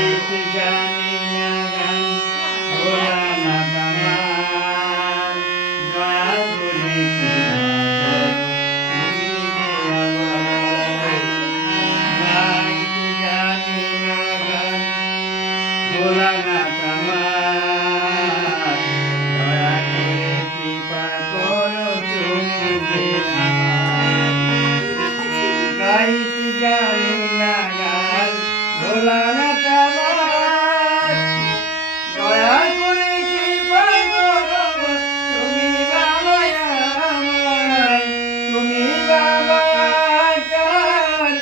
গাইতে জানি না গান ভোলানাথ আমার দয়া করে গাইতে জানি না গান ভোলানাথ আমার দয়া করে কৃপা করো তুমি যে আমার গাইতে জানি না গান ভোলানাথ আমার দয়া করে কৃপা করো তুমি বাবা আমায় তুমি বাবা আকার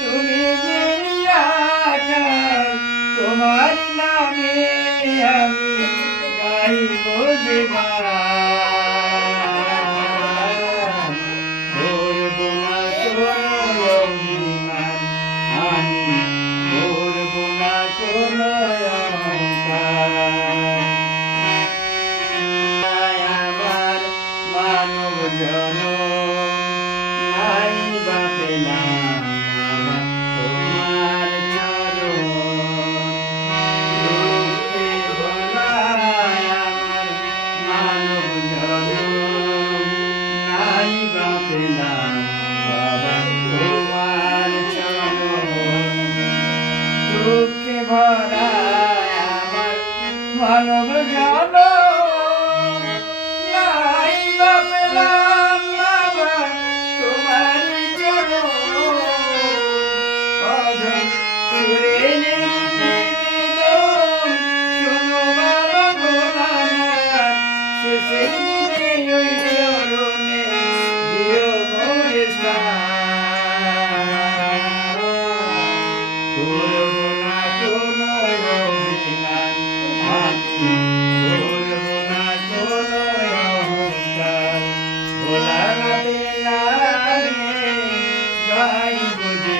তুমি যে নিরাকার তোমার নামে আমি গাইব যে গান করব না কোনো অভিমান আমি করব না কোনো অহংকার আমার মানব জনম নাই বা পেলাম তোমার চরণ দুঃখে ভোলায় আমার মানব জনম নাই বা পেলাম বাবা তোমার চরণ দুঃখে ভরায় আমার মানব জনম নাই বা পেলাম বাবা তোমার চরণ অধম সুরে নিবেদন শোনো বাবা ভোলানাথ শেষের দিনে ওই চরণে দিও মোরে স্থান করব না কোনো অভিমান আমি করব না কোনো অহংকার ভোলানাথের নামে গাইব যে